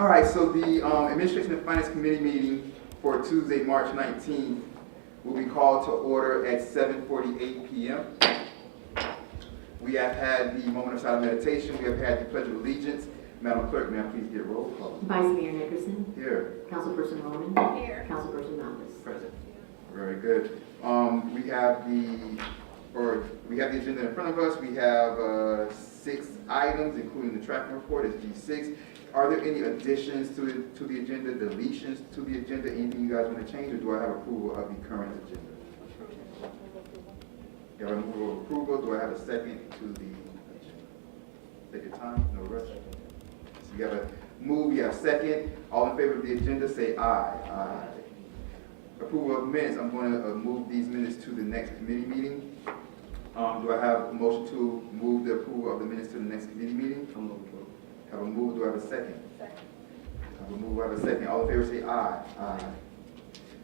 All right, so the Administration and Finance Committee meeting for Tuesday, March 19th will be called to order at 7:48 p.m. We have had the moment of silent meditation. We have had the Pledge of Allegiance. Madam Clerk, may I please get a roll call? Vice Mayor Nickerson. Here. Councilperson Roman. Here. Councilperson Mathis. Present. Very good. We have the agenda in front of us. We have 6 items, including the traffic report. It's G6. Are there any additions to the agenda, deletions to the agenda, anything you guys want to change, or do I have approval of the current agenda? You have a move of approval. Do I have a second to the agenda? Take your time, no rush. So you have a move, you have a second. All in favor of the agenda, say aye. Aye. Approval of minutes. I'm going to move these minutes to the next committee meeting. Do I have a motion to move the approval of the minutes to the next committee meeting? Have a move. Do I have a second? Second. Have a move. I have a second. All in favor say aye. Aye.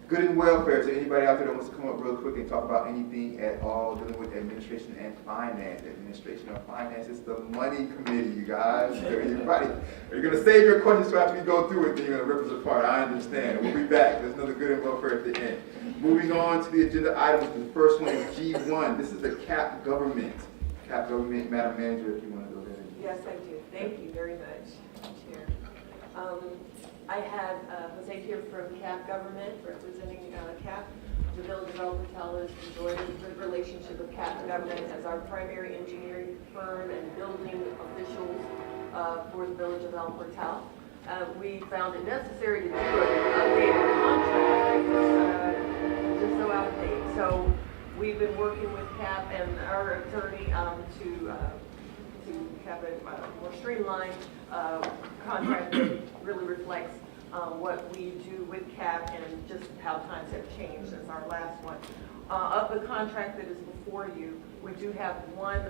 Good and welfare. Is there anybody out there that wants to come up real quick and talk about anything at all dealing with administration and finance? Administration and finance is the money committee, you guys. Is there anybody? Are you going to save your questions so after we go through it, then you're going to rip us apart? I understand. We'll be back. There's another good and welfare at the end. Moving on to the agenda items. The first one is G1. This is the CAP government. CAP government, Madam Manager, if you want to go ahead. Yes, I do. Thank you very much, Chair. I have Jose here from CAP Government, representing CAP. The Village of El Patel has enjoyed a good relationship with CAP Government as our primary engineering firm and building officials for the Village of El Patel. We found it necessary to do an updated contract that was just so out of date. So we've been working with CAP and our attorney to have a more streamlined contract that really reflects what we do with CAP and just how times have changed since our last one. Of the contract that is before you, we do have one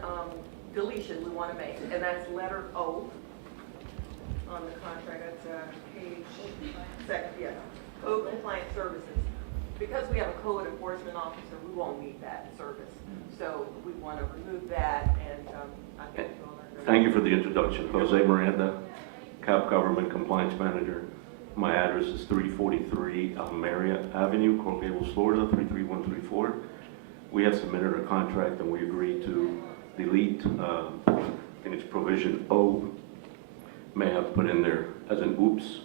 deletion we want to make, and that's letter O on the contract. That's page 2, yes, code compliance services. Because we have a code enforcement officer, we won't need that service. So we want to remove that, and I think you all are. Thank you for the introduction. Jose Miranda, CAP Government Compliance Manager. My address is 343 Marriott Avenue, Coral Gables, Florida, 33134. We have submitted a contract and we agreed to delete in its provision O. May have put in there as an oops.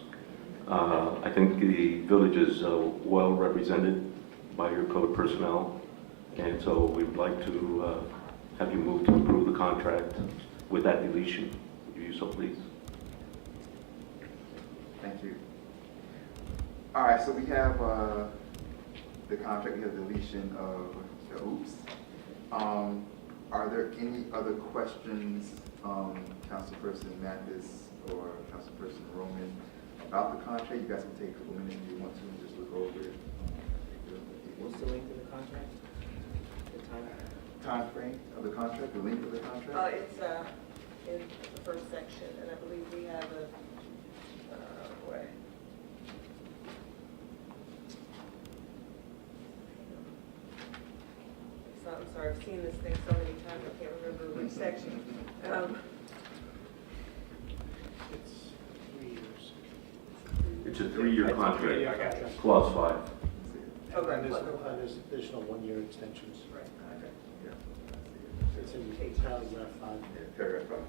I think the village is well represented by your code personnel, and so we would like to have you move to approve the contract with that deletion. Would you so please? Thank you. All right, so we have the contract, we have deletion of the oops. Are there any other questions, Councilperson Mathis or Councilperson Roman, about the contract? You guys can take a couple minutes if you want to and just look over it. What's the length of the contract? The Time frame of the contract, the length of the contract? It's in the first section, and I believe we have a, wait. So, I'm sorry, I've seen this thing so many times, I can't remember which section. It's 3 years. It's a 3-year contract, I got you. clause 5. Oh, right, And what? there's additional 1-year extensions. Right. Okay, yeah. I see it. It's in paragraph 5. Yeah, paragraph 5.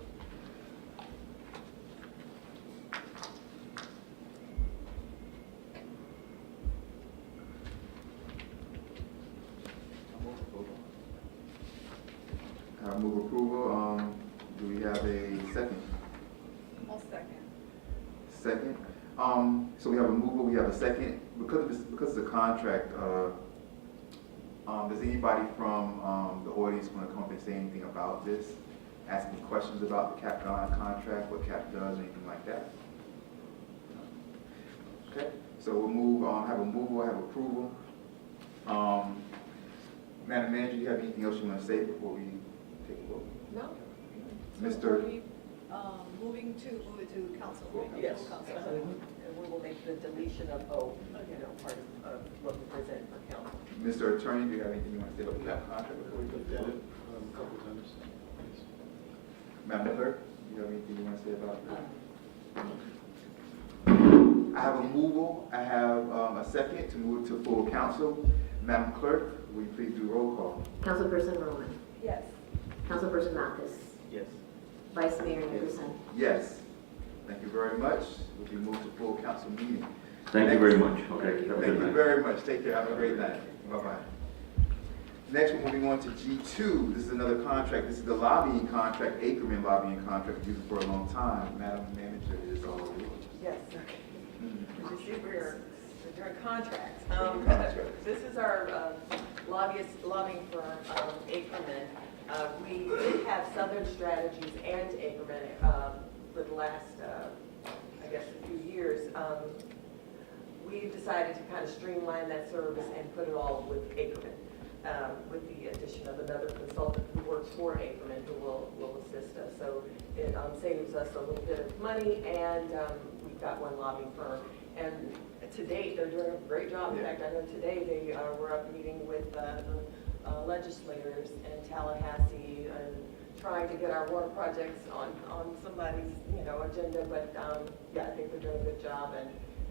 I move approval. Do we have a second? I'll second. Second. So we have a mover, we have a second. Because it's a contract, does anybody from the audience want to come up and say anything about this? Ask any questions about the CAPCON contract, what CAP does, anything like that? Okay, so we'll move, have a mover, we'll have approval. Madam Manager, do you have anything else you want to say before we take a vote? No? Mr. Moving to move it to council. Yes. Council. And we will make the deletion of O, part of what we present for council. Mr. Attorney, do you have anything you want to say about the CAP contract before we Looked take at the it vote? a couple times. Madam Clerk, do you have anything you want to say about that? have a moval, I have a second to move to full council. Madam Clerk, will you please do roll call? Councilperson Roman, Yes. Councilperson Mathis, Yes. Vice Mayor Nickerson. Yes. Thank you very much. We'll be moved to full council meeting. Thank you very much. Okay. Have a Thank good you night. very much. Take care. Have a great night. Bye-bye. Next, we're moving on to G2. This is another contract. This is the lobbying contract, Ackerman lobbying contract, used for a long time. Madam Manager, it is all yours. Yes, okay. As you see, we're doing contracts. Contract. This is our lobbying firm, Ackerman. We did have Southern Strategies and Ackerman for the last, I guess, a few years. We decided to kind of streamline that service and put it all with Ackerman, with the addition of another consultant who works for Ackerman who will assist us. So it saves us a little bit of money, and we've got one lobbying firm. And to date, they're doing a great job. In fact, I know today they were up meeting with the legislators in Tallahassee and trying to get our water projects on somebody's, agenda. But yeah, I think they're doing a good job, and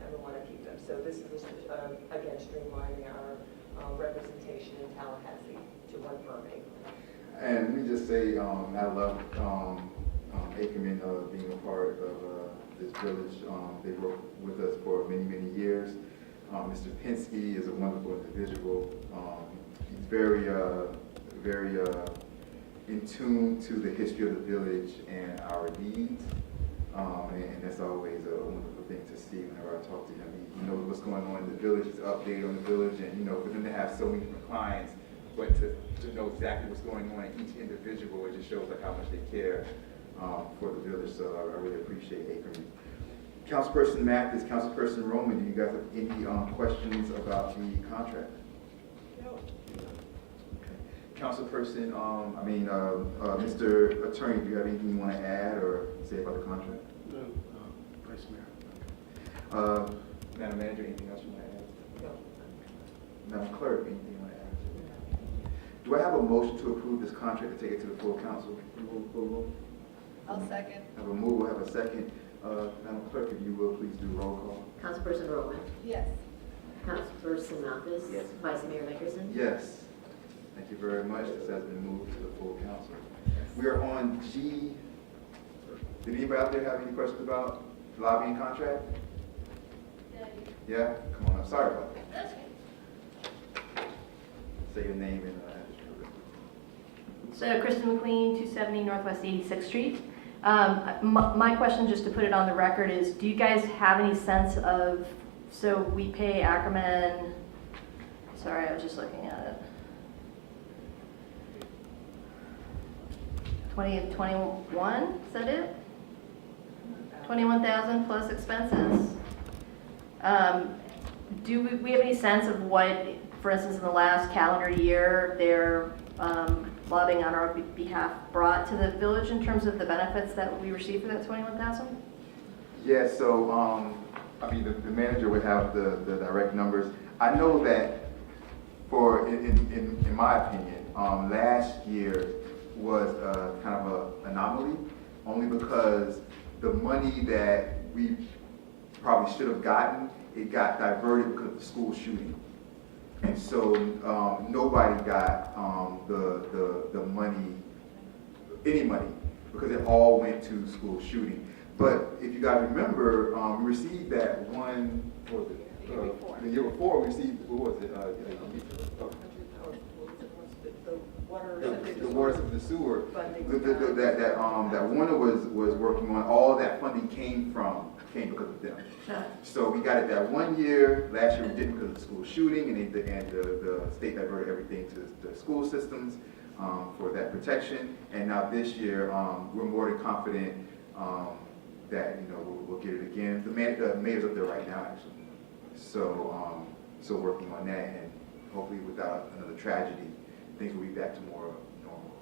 we want to keep them. So this is again streamlining our representation in Tallahassee to one firm. And let me just say, I love Ackerman being a part of this village. They worked with us for many, many years. Mr. Pinsky is a wonderful individual. He's very in tune to the history of the village and our needs. And that's always a wonderful thing to see whenever I talk to him. He knows what's going on in the village, he's updated on the village, and for them to have so many different clients, but to know exactly what's going on in each individual, it just shows like how much they care for the village. So I really appreciate Ackerman. Councilperson Mathis, Councilperson Roman, do you guys have any questions about the contract? No. Okay. Councilperson, Mr. Attorney, do you have anything you want to add or say about the contract? No, Vice Mayor. Madam Manager, anything else you want to add? No. Madam Clerk, anything you want to add? Do I have a motion to approve this contract to take it to the full council? Approval? I'll second. Have a move, have a second. Madam Clerk, if you will, please do roll call. Councilperson Roman, Yes. Councilperson Mathis, Yes. Vice Mayor Nickerson. Yes. Thank you very much. This has been moved to the full council. We are on G. Did anybody out there have any questions about lobbying contract? Yeah? Come on, I'm sorry about that. Say your name and address. So Kristen McLean, 270 Northwest 86th Street. My question, just to put it on the record, is do you guys have any sense of, so we pay Ackerman, sorry, I was just looking at it. 21, is that it? 21,000 plus expenses. Do we have any sense of what, for instance, in the last calendar year, they're lobbying on our behalf brought to the village in terms of the benefits that we receive for that 21,000? Yeah, so, the manager would have the direct numbers. I know that in my opinion, last year was kind of an anomaly, only because the money that we probably should have gotten, it got diverted because of the school shooting. And so nobody got the money, any money, because it all went to school shooting. But if you guys remember, we received that one, what was it? The year before, we received, what was it? The water, the sewer. That Warner was working on, all that funding came because of them. So we got it that one year. Last year we didn't because of the school shooting, and the state diverted everything to the school systems for that protection. And now this year we're more than confident that we'll get it again. The mayor's up there right now, actually. So working on that, and hopefully without another tragedy, things will be back to more normal,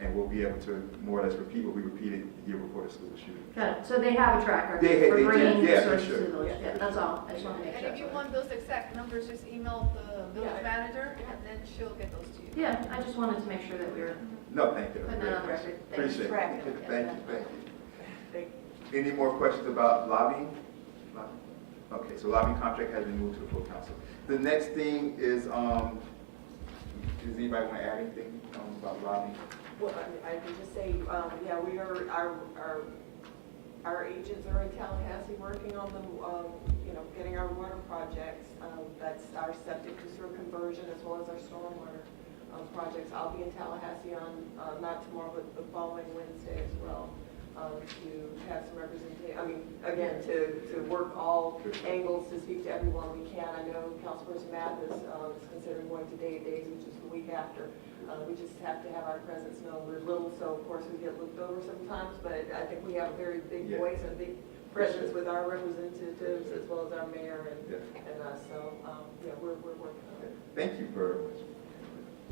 and we'll be able to more or less repeat what we repeated the year before the school shooting. Got it. So they have a track record They for bringing did, yeah, for resources sure. to the village. Yeah, that's all. I just want to make And sure. if you want those exact numbers, just email the village manager, and then she'll get those to you. Yeah, I just wanted to make sure that we were No, thank you. putting that on the record. Thanks. Appreciate Track it. it. Thank you. Any more questions about lobbying? Okay, so lobbying contract has been moved to the full council. The next thing is, does anybody want to add anything about lobbying? Well, I can just say, yeah, we are, our agents are in Tallahassee working on the, getting our water projects. That's our septic to sewer conversion as well as our stormwater projects. I'll be in Tallahassee on, not tomorrow, but the following Wednesday as well, to have some representation. Again, to work all angles, to speak to everyone we can. I know Councilperson Mathis is considering going to Day Days, which is the week after. We just have to have our presence known. We're little, so of course we get looked over sometimes, but I think we have a very big voice and a big presence with our representatives as well as our mayor and us. So, yeah, we're working on it. Thank you very much.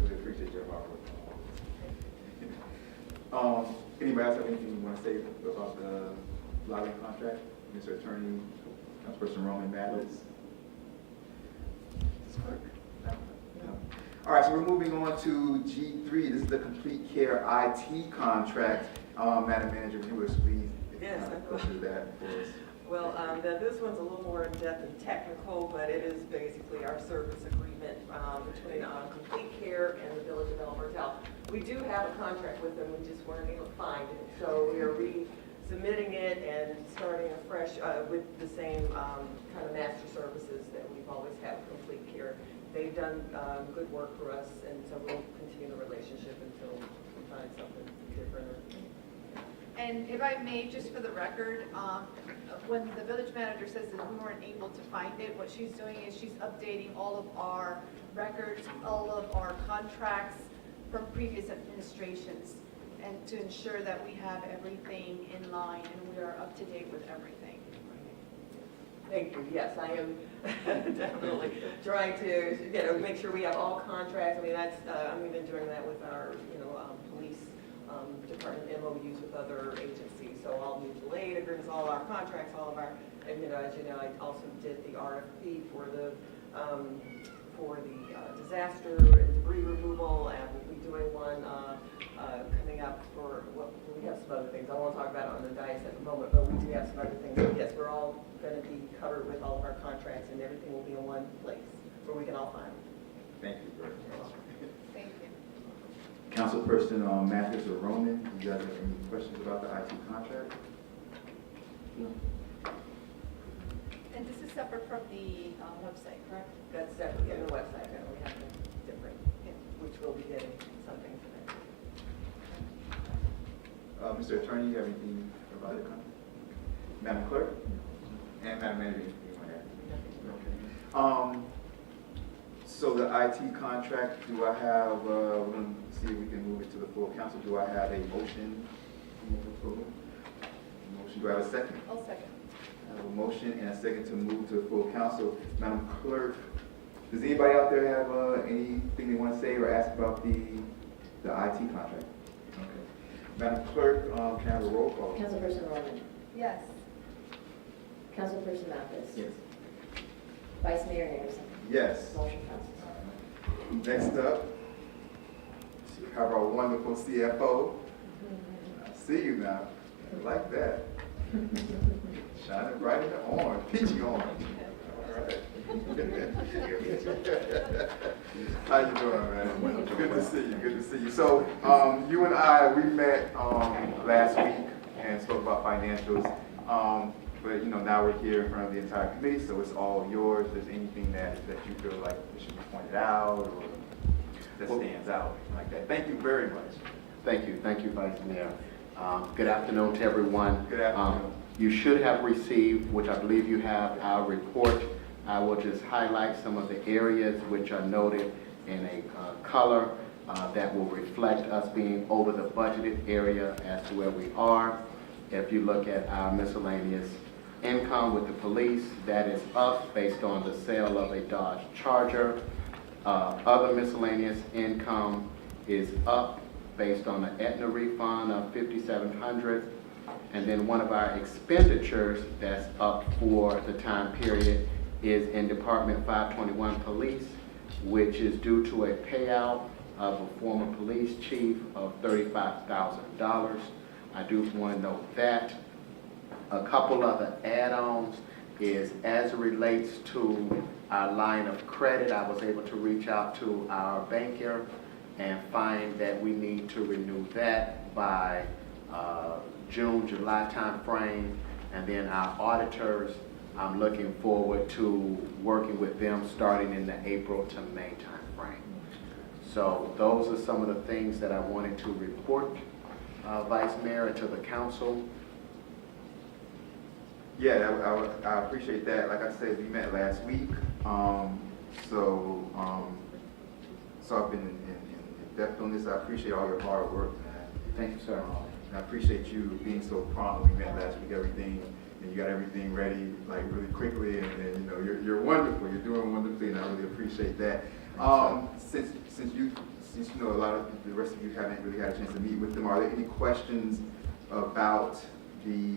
Really appreciate your hard work. Anybody else have anything you want to say about the lobbying contract? Mr. Attorney, Councilperson Roman Mathis? All right, so we're moving on to G3. This is the Complete Care IT contract. Madam Manager, if you would please go through that for us. Well, this one's a little more in-depth and technical, but it is basically our service agreement between Complete Care and the Village of El Martel. We do have a contract with them, we just weren't able to find it. So we are resubmitting it and starting afresh with the same kind of master services that we've always had with Complete Care. They've done good work for us, and so we'll continue the relationship until we find something different. And if I may, just for the record, when the village manager says that we weren't able to find it, what she's doing is she's updating all of our records, all of our contracts from previous administrations, and to ensure that we have everything in line and we are up to date with everything. Thank you. Yes, I am definitely trying to, make sure we have all contracts. That's I'm even doing that with our, police department MOUs with other agencies. So all mutual aid agreements, all our contracts, all of our, and as you know, I also did the RFP for the disaster and debris removal, and we'll be doing one coming up for, we have some other things. I won't talk about it on the dais at the moment, but we do have some other things. So yes, we're all going to be covered with all of our contracts, and everything will be in one place where we can all find them. Thank you very much. Thank you. Councilperson Mathis or Roman, do you guys have any questions about the IT contract? And this is separate from the website, correct? That's separate in the website, and we have them different, which we'll be getting something today. Mr. Attorney, you have anything about the contract? Madam Clerk? And Madam Manager, anything you want to add? Okay. So the IT contract, do I have, we're going to see if we can move it to the full council. Do I have a motion? Motion, do I have a second? I'll second. I have a motion and a second to move to the full council. Madam Clerk, does anybody out there have anything they want to say or ask about the IT contract? Okay. Madam Clerk, can I have a roll call? Councilperson Roman, Yes. Councilperson Mathis. Yes. Vice Mayor Nickerson. Yes. Motion passes. Next up, we have our wonderful CFO. I see you now. I like that. Shining bright in the orange, peachy orange. All right. How you doing, man? Good to see you. Good to see you. So, you and I, we met last week and spoke about financials. But now we're here in front of the entire committee, so it's all yours. If there's anything that you feel like should be pointed out or that stands out like that. Thank you very much. Thank you, Vice Mayor. Good afternoon to everyone. Good afternoon. You should have received, which I believe you have, our report. I will just highlight some of the areas which are noted in a color that will reflect us being over the budgeted area as to where we are. If you look at our miscellaneous income with the police, that is up based on the sale of a Dodge Charger. Other miscellaneous income is up based on the Aetna refund of $5,700. And then one of our expenditures that's up for the time period is in Department 521 Police, which is due to a payout of a former police chief of $35,000. I do want to note that. A couple other add-ons is as it relates to our line of credit, I was able to reach out to our banker and find that we need to renew that by June, July timeframe. And then our auditors, I'm looking forward to working with them starting in the April to May timeframe. So those are some of the things that I wanted to report, Vice Mayor, and to the council. Yeah, I appreciate that. Like I said, we met last week, so I've been in depth on this. I appreciate all your hard work, man. Thank you, sir. And I appreciate you being so prompt when we met last week, and you got everything ready like really quickly, and you know, you're wonderful. You're doing wonderfully, and I really appreciate that. Since you know a lot of the rest of you haven't really had a chance to meet with them, are there any questions about the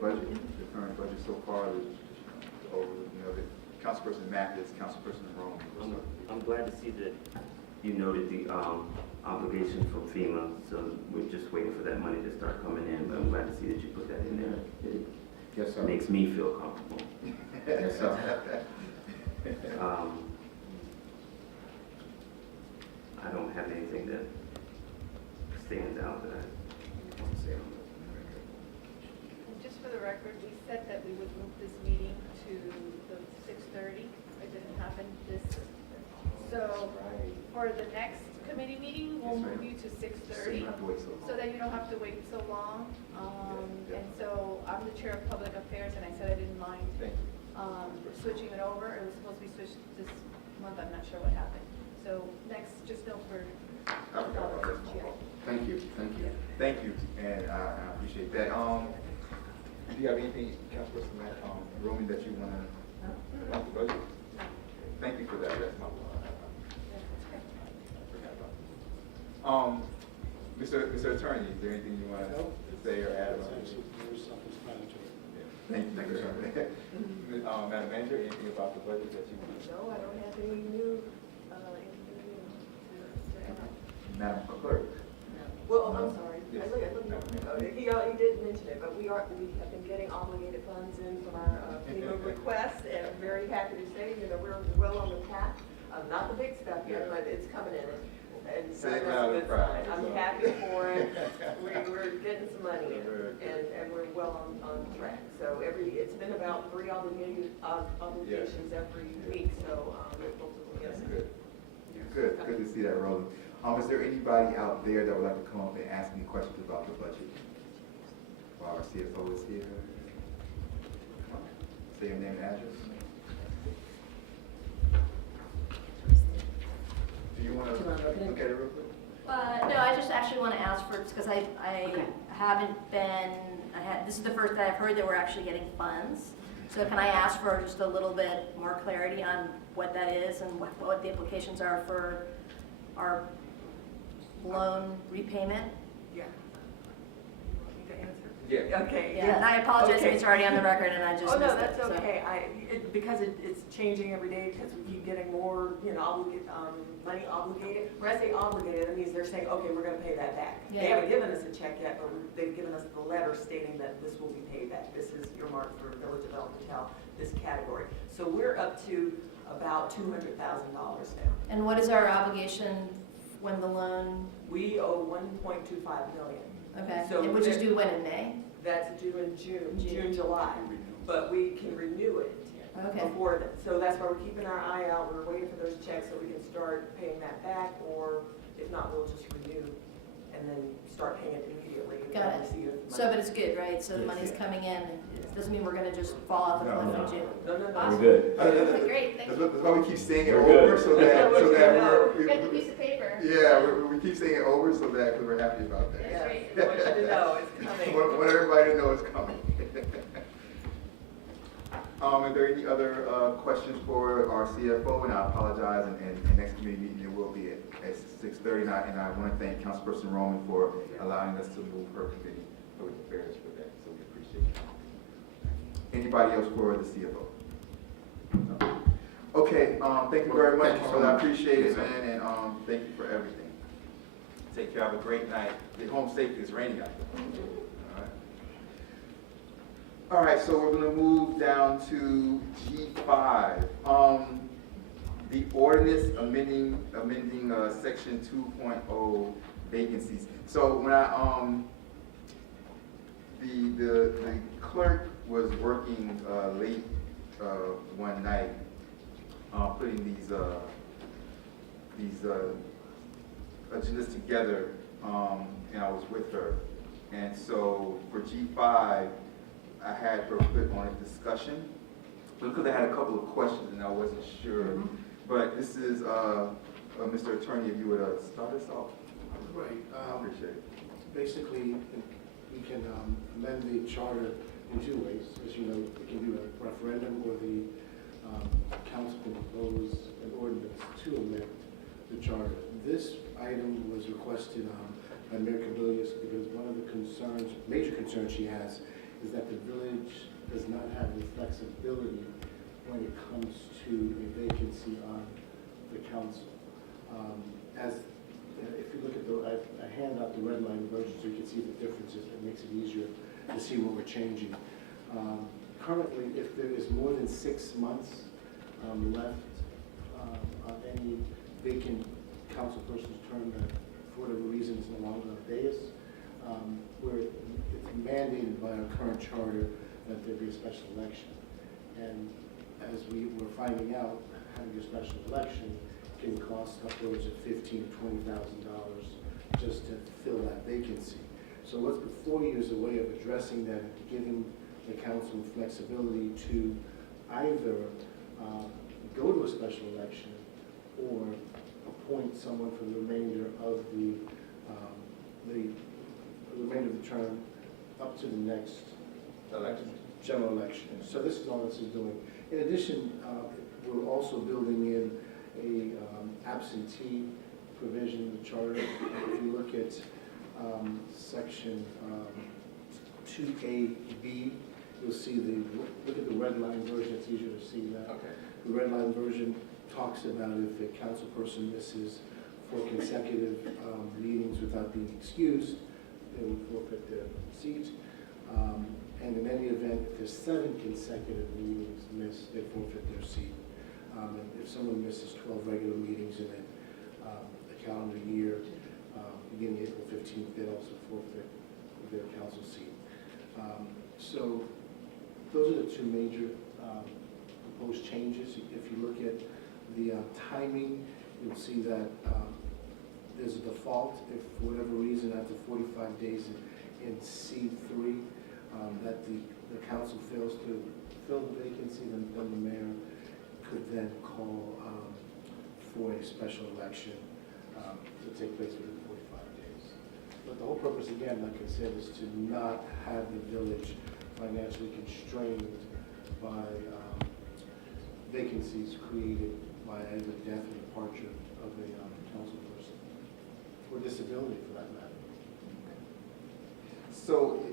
budget, the current budget so far? The Councilperson Mathis, Councilperson Rome. I'm glad to see that you noted the obligation from FEMA, so we're just waiting for that money to start coming in, but I'm glad to see that you put that in there. It Yes, sir. makes me feel comfortable. Yes, sir. I don't have anything that stands out that I want to say on this. And just for the record, we said that we would move this meeting to the 6:30. It didn't happen this. So for the next committee meeting, we'll move you to 6:30 so that you don't have to wait so long. And so I'm the chair of public affairs, and I said I didn't mind switching it over. It was supposed to be switched this month. I'm not sure what happened. So next, just know for. Thank you, thank you. Thank you, and I appreciate that. Do you have anything, Councilperson Roman, that you want to about the budget? Thank you for that. That's my Mr. Attorney, is there anything you want to say or add? Thank you, sir. Madam Manager, anything about the budget that you want to? No, I don't have any new, Madam Clerk. Well, I'm sorry. Yes. He did mention it, but we have been getting obligated funds in from our FEMA requests, and I'm very happy to say, we're well on the path. Not the big stuff yet, but it's coming in. And so that's a good sign. I'm happy for it. We're getting some money in, and we're well on track. So it's been about 3 obligations every week, so we're hopefully we'll get it. Good to see that rolling. Is there anybody out there that would like to come up and ask me questions about the budget? While our CFO is here. Say your name and address. Do you want to look at it real quick? No, I just actually want to ask for, because I haven't been, this is the first that I've heard that we're actually getting funds. So can I ask for just a little bit more clarity on what that is and what the implications are for our loan repayment? Yeah. Want me to answer? Yeah. Okay. Yeah, and I apologize if Okay. it's already on the record and I just Oh, no, missed it. that's so. okay. Because it's changing every day, because we keep getting more, money obligated. When I say obligated, that means they're saying, okay, we're gonna pay that back. Yeah. They haven't given us a check yet, but they've given us the letter stating that this will be paid back. This is earmarked for Village of El Patel, this category. So we're up to about $200,000 now. And what is our obligation when the loan, We owe $1.25 million. okay, So which is that- due when, in May? That's due in June, July, but we can renew it Okay, before that. So that's why we're keeping our eye out, we're waiting for those checks so we can start paying that back, or if not, we'll just renew and then start paying it immediately. Got it. So, but it's good, right? So the money's coming in, it doesn't mean we're gonna just fall off the cliff in June. No. We're good. Great, thank That's you. why we keep saying it We're over, good. so that Get the piece of paper. we keep saying it over so that, because we're happy about that. Yeah, I want you to know it's coming. Want everybody to know it's coming. Are there any other questions for our CFO? And I apologize, and next committee meeting it will be at 6:30. And I want to thank Councilperson Roman for allowing us to move her committee with affairs for that. So we appreciate it. Anybody else for the CFO? No. Okay. Thank you very much, Thank you so Marla. I much. appreciate Yes, it, sir. man. And thank you for everything. Take care. Have a great night. Get home safe. It's raining out there. All right. All right, so we're gonna move down to G5. The ordinance amending section 2.0 vacancies. So when the clerk was working late one night, putting these agendas together, and I was with her. And so for G5, I had her put on a discussion, because I had a couple of questions and I wasn't sure. But this is, Mr. Attorney, if you would start us off. Right. I appreciate it. Basically, we can amend the charter in two ways. As you know, it can be a referendum, or the council can propose an ordinance to amend the charter. This item was requested by Mayor Cabilius because one of the concerns, major concerns she has, is that the village does not have the flexibility when it comes to a vacancy on the council. If you look at I hand out the red line version so you can see the differences. It makes it easier to see what we're changing. Currently, if there is more than 6 months left on any vacant council person's term that, for whatever reason, is no longer on dais, it's mandated by our current charter that there be a special election. And as we were finding out, having a special election can cost upwards of $15,000 to $20,000 just to fill that vacancy. So what's before you is a way of addressing that and giving the council flexibility to either go to a special election or appoint someone for the remainder of the remainder of the term up to the next general election. So this is all this is doing. In addition, we're also building in a absentee provision in the charter. If you look at section 2AB, you'll see look at the red line version. It's easier to see that. Okay. The red line version talks about if a council person misses 4 consecutive meetings without being excused, they would forfeit their seat. And in any event, if there's 7 consecutive meetings missed, they forfeit their seat. And if someone misses 12 regular meetings in a calendar year, beginning April 15th, they'd also forfeit their council seat. So those are the 2 major proposed changes. If you look at the timing, you'll see that there's a default if, for whatever reason, after 45 days in C3, that the council fails to fill the vacancy, then the mayor could then call for a special election to take place within 45 days. But the whole purpose, again, like I said, is to not have the village financially constrained by vacancies created by either death or departure of a council person, or disability for that matter. So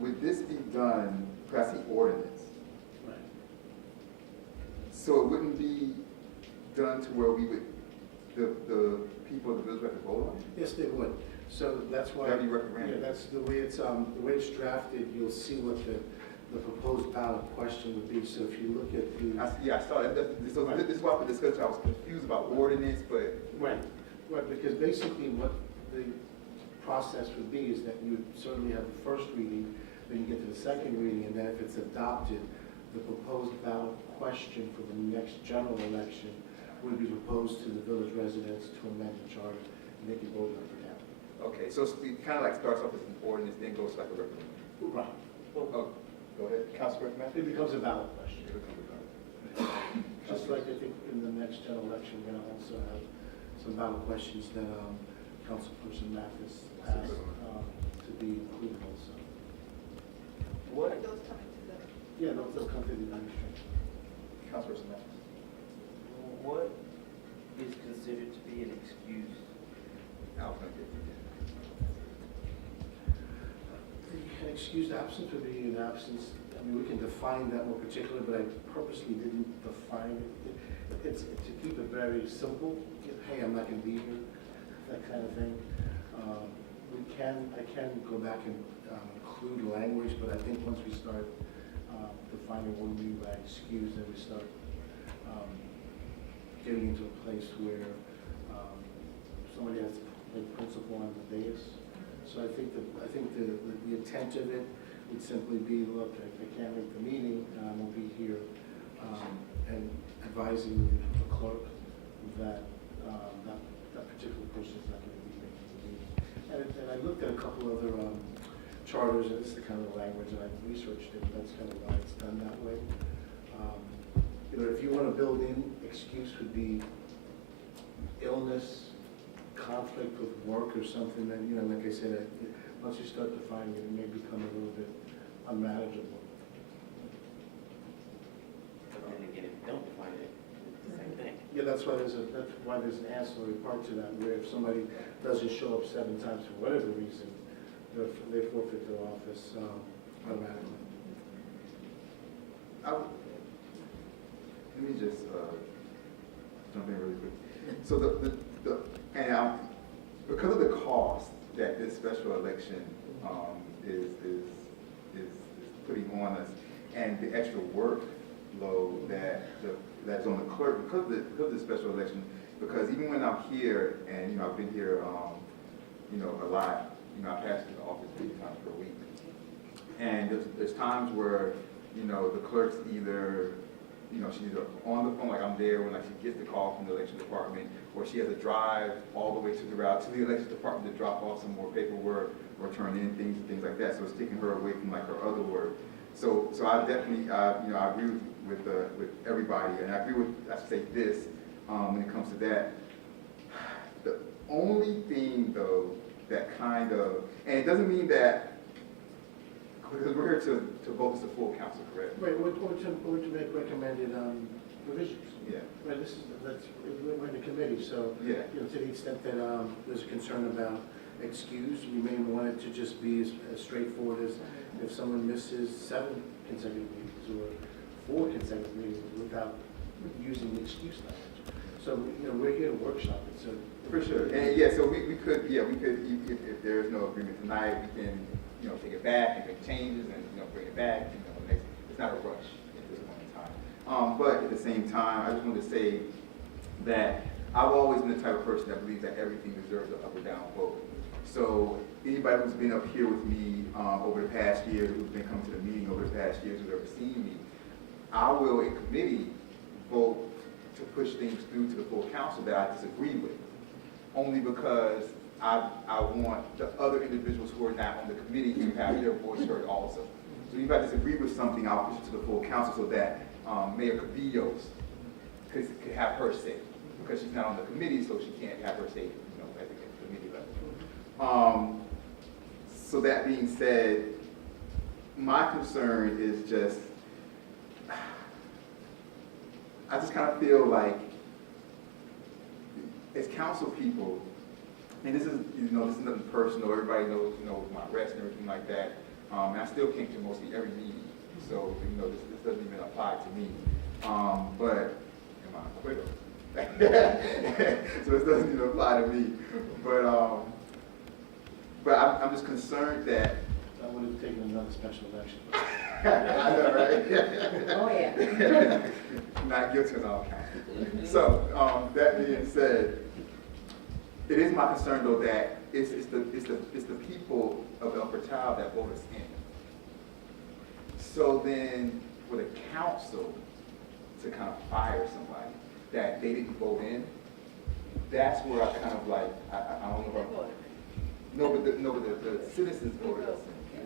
would this be done, because I see ordinance, Right. so it wouldn't be done to where we would, the people of the village would have to vote on it? Yes, they would. So that's why. That'd be referendum. Yeah, that's the way it's drafted. You'll see what the proposed ballot question would be. So if you look at the. I saw that. So Right. this is why for discussion, I was confused about ordinance, but. Right, because basically what the process would be is that you would certainly have the first reading, then you get to the second reading, and then if it's adopted, the proposed ballot question for the next general election would be proposed to the village residents to amend the charter, and they can vote on it now. Okay, so it kind of like starts off as an ordinance, then goes like a referendum. Right. Oh, go ahead, Councilor McMahon. It becomes a ballot question. Just like I think in the next general election, we're going to also have some ballot questions that Councilperson Mathis asked to be included also. Are those coming to the? Yeah, they'll come to the administration. Councilperson Mathis. What is considered to be an excuse? An excused absence would be an absence. I mean, we can define that more particularly, but I purposely didn't define it. It's to keep it very simple. Hey, I'm not going to be here, that kind of thing. I can go back and include language, but I think once we start defining what we mean by excuse, then we start getting into a place where somebody has to play principal on the dais. So I think the intent of it would simply be, look, I can't make the meeting, and I won't be here, and advising the clerk that that particular person is not going to be making the meeting. And I looked at a couple other charters, and this is the kind of language, and I researched it, and that's kind of why it's done that way. You know, if you want to build in, excuse would be illness, conflict with work or something, then, you know, like I said, once you start defining it, it may become a little bit unmanageable. But then again, if you don't define it, it's the same thing. Yeah, that's why there's an ancillary part to that, where if somebody doesn't show up 7 times for whatever reason, they forfeit their office automatically. Let me just jump in really quick. So because of the cost that this special election is putting on us, and the extra workload that's on the clerk because of the special election, because even when I'm here, and I've been here a lot, I pass through the office 3 times per week, and there's times where the clerk's either she's either on the phone, like I'm there when she gets the call from the election department, or she has to drive all the way to the route to the election department to drop off some more paperwork or turn in things like that. So it's taking her away from her other work. So I definitely I agree with everybody, and I agree with this when it comes to that. The only thing though that kind of, and it doesn't mean that, because we're here to vote as a full council, correct? Right, or to make recommended provisions. Yeah. Right, we're in the committee, so, Yeah. to the extent that there's a concern about excuse, we may want it to just be as straightforward as if someone misses 7 consecutive meetings or 4 consecutive meetings without using the excuse language. So, we're here to workshop it, so. For sure, and so we could, if there is no agreement tonight, we can, take it back and make changes and, bring it back, it's not a rush at this point in time. But at the same time, I just want to say that I've always been the type of person that believes that everything deserves an up or down vote. So anybody who's been up here with me over the past year, who's been coming to the meeting over the past years, who's ever seen me, I will, in committee, vote to push things through to the full council that I disagree with, only because I want the other individuals who are not on the committee to have their voice heard also. So if I disagree with something, I'll push it to the full council so that Mayor Cabillos could have her say, because she's not on the committee, so she can't have her say, at the committee level. So that being said, my concern is just, I just kind of feel like, as council people, and this is, this is nothing personal, everybody knows, my arrest and everything like that, and I still came to mostly every meeting, so, this doesn't even apply to me, but, am I acquittal? So it doesn't even apply to me, but I'm just concerned that I would have taken another special election. I know, right? Oh, yeah. Not guilty on all counts. So, that being said, it is my concern though that it's the people of El Portal that vote us in. So then, for the council to kind of fire somebody that they didn't vote in, that's where I kind of like, I don't know about. No, but the citizens voted us in.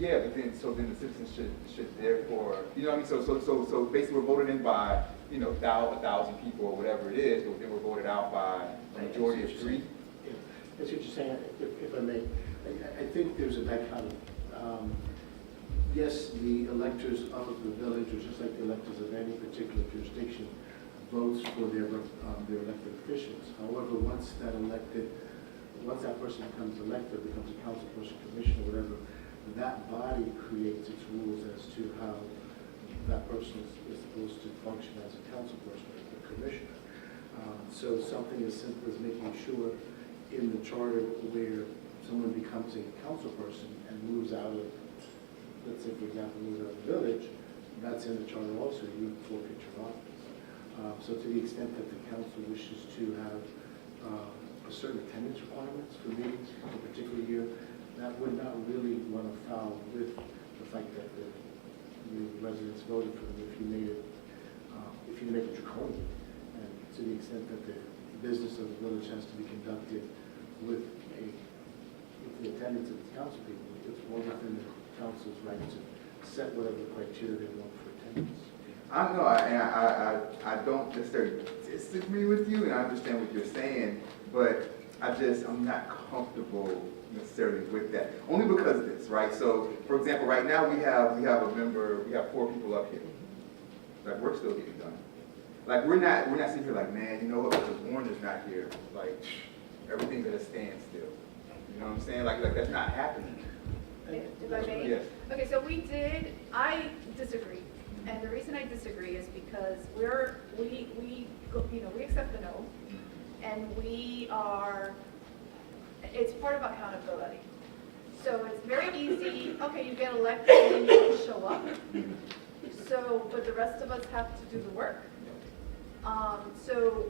Yeah, but then the citizens should therefore, you know what I mean? So basically we're voted in by, 1,000 people or whatever it is, but then we're voted out by a majority of 3. Yeah. That's what you're saying, if I may. I think there's a dichotomy. Yes, the electors of the village, or just like the electors of any particular jurisdiction, votes for their elected officials. However, once that person becomes elected, becomes a council person, commissioner, whatever, that body creates its rules as to how that person is supposed to function as a council person, as a commissioner. So something as simple as making sure in the charter where someone becomes a council person and moves out of, let's say, for example, moves out of the village, that's in the charter also, you forfeit your office. So to the extent that the council wishes to have a certain attendance requirements for meetings for a particular year, that would not really run afoul with the fact that the residents voted for them if you made it draconian. And to the extent that the business of the village has to be conducted with the attendance of the council people, it's well within the council's right to set whatever criteria they want for attendance. I know, I don't necessarily disagree with you, and I understand what you're saying, but I'm not comfortable necessarily with that. Only because of this, right? So, for example, right now we have 4 people up here. Like, we're still getting done. Like, we're not sitting here like, man, you know what, because Warren is not here, like, everything's at a standstill. You know what I'm saying? Like that's not happening. If I may? Yes. Okay, so I disagree. And the reason I disagree is because we accept the no, and it's part of accountability. So it's very easy, okay, you get elected and you don't show up. So, but the rest of us have to do the work. So,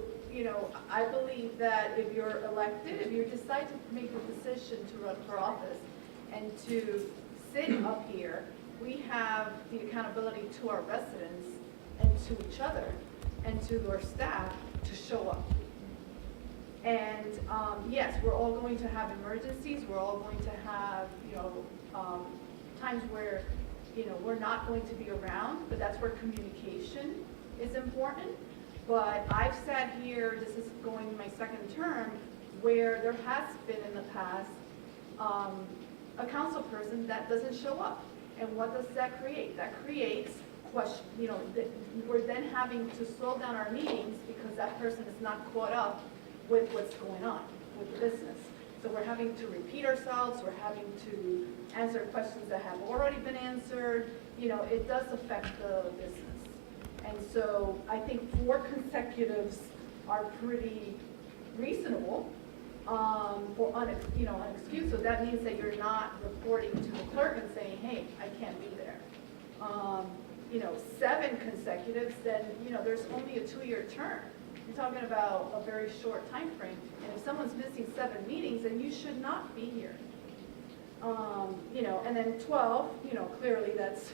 I believe that if you're elected, if you decide to make the decision to run for office and to sit up here, we have the accountability to our residents and to each other and to our staff to show up. And yes, we're all going to have emergencies. We're all going to have, times where, we're not going to be around, but that's where communication is important. But I've sat here, this is going my second term, where there has been in the past a council person that doesn't show up. And what does that create? That creates question, we're then having to slow down our meetings because that person is not caught up with what's going on with the business. So we're having to repeat ourselves, we're having to answer questions that have already been answered. It does affect the business. And so I think 4 consecutives are pretty reasonable or unexcused. So that means that you're not reporting to the clerk and saying, hey, I can't be there. 7 consecutives, then there's only a 2-year term. You're talking about a very short time frame. And if someone's missing 7 meetings, then you should not be here. And then 12, clearly that's